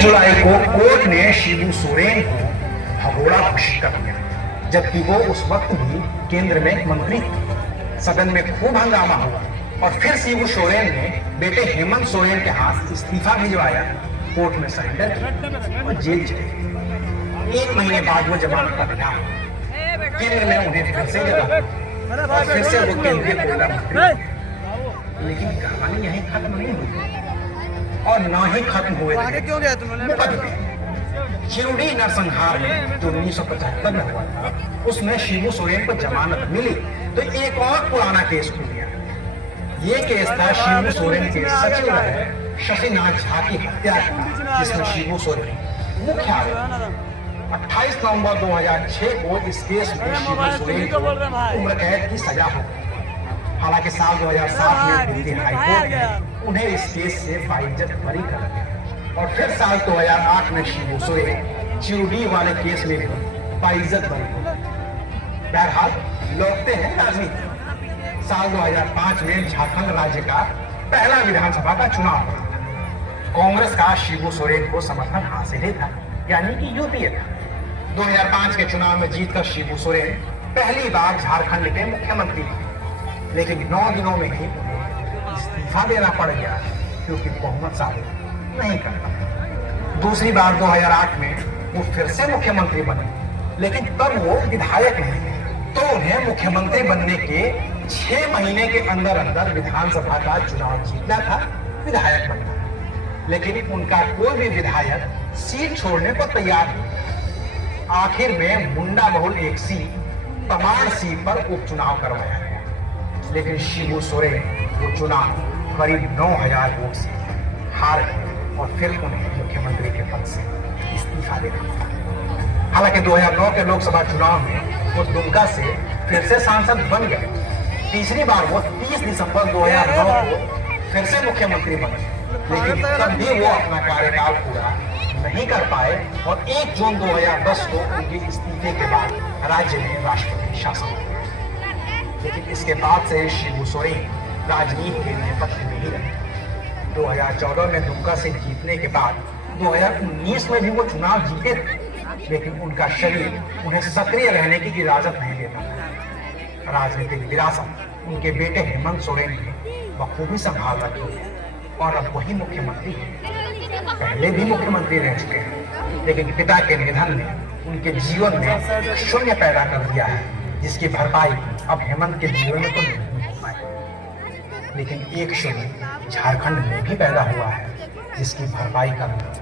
जुलाई को कोर्ट ने शिबू सोरेन को भगोड़ा घोषित कर दिया, जबकि वो उस वक्त भी केंद्र में मंत्री थे। सदन में खूब हंगामा हुआ और फिर शिबू सोरेन ने बेटे हेमंत सोरेन के हाथ इस्तीफा भिजवाया, कोर्ट में सरेंडर किया और जेल चले गए। 1 महीने बाद वो जमानत पर रिहा हुए। केंद्र में उन्हें फिर से जगह और फिर से वो केंद्रीय कोयला मंत्री। लेकिन कहानी यहीं खत्म नहीं हुई और ना ही खत्म हुए मुकदमे। शिरोडी नरसंहार में जो 1975 में हुआ था, उसमें शिबू सोरेन को जमानत मिली तो एक और पुराना केस खुल गया। ये केस था शिबू सोरेन के सचिव रहे शशिनाथ झा की हत्या का, जिसमें शिबू सोरेन मुख्य आरोपी। 28 नवंबर 2006 को इस केस में शिबू सोरेन को उम्र कैद की सजा हो गई। हालांकि साल 2007 में दिल्ली हाईकोर्ट ने उन्हें इस केस से बाइज्जत बरी कर दिया और फिर साल 2008 में शिबू सोरेन चिरोडी वाले केस में भी बाइज्जत बरी हो गए। बहरहाल लौटते हैं राजनीति। साल 2005 में झारखंड राज्य का पहला विधानसभा का चुनाव हुआ था। कांग्रेस का शिबू सोरेन को समर्थन हासिल ही था, यानी कि यूपीए था। 2005 के चुनाव में जीतकर शिबू सोरेन पहली बार झारखंड के मुख्यमंत्री बने, लेकिन 9 दिनों में ही उन्हें इस्तीफा देना पड़ गया क्योंकि बहुमत साबित नहीं करता। दूसरी बार 2008 में वो फिर से मुख्यमंत्री बने, लेकिन तब वो विधायक नहीं थे, तो उन्हें मुख्यमंत्री बनने के 6 महीने के अंदर अंदर विधानसभा का चुनाव जीतना था, विधायक बनना। लेकिन उनका कोई भी विधायक सीट छोड़ने को तैयार नहीं। आखिर में मुंडा बहुल एक सीट, तमाड़ सीट पर उपचुनाव करवाया गया, लेकिन शिबू सोरेन वो चुनाव करीब 9000 वोट से हार गए और फिर उन्हें मुख्यमंत्री के पद से इस्तीफा देना पड़ा। हालांकि 2009 के लोकसभा चुनाव में वो दुमका से फिर से सांसद बन गए। तीसरी बार वो 30 दिसंबर 2009 को फिर से मुख्यमंत्री बने, लेकिन तब भी वो अपना कार्यकाल पूरा नहीं कर पाए और 1 जून 2010 को उनके इस्तीफे के बाद राज्य में राष्ट्रपति शासन हुआ। लेकिन इसके बाद से शिबू सोरेन राजनीति के नेपथ्य में ही रहे। 2014 में दुमका से जीतने के बाद 2019 में भी वो चुनाव जीते थे, लेकिन उनका शरीर उन्हें सक्रिय रहने की इजाजत नहीं देता। राजनीतिक विरासत उनके बेटे हेमंत सोरेन ने बखूबी संभाल रखी है और अब वही मुख्यमंत्री हैं। पहले भी मुख्यमंत्री रह चुके हैं, लेकिन पिता के निधन ने उनके जीवन में शून्य पैदा कर दिया है, जिसकी भरपाई अब हेमंत के जीवन में तो नहीं हो पाएगी। लेकिन एक शून्य झारखंड में भी पैदा हुआ है, जिसकी भरपाई करना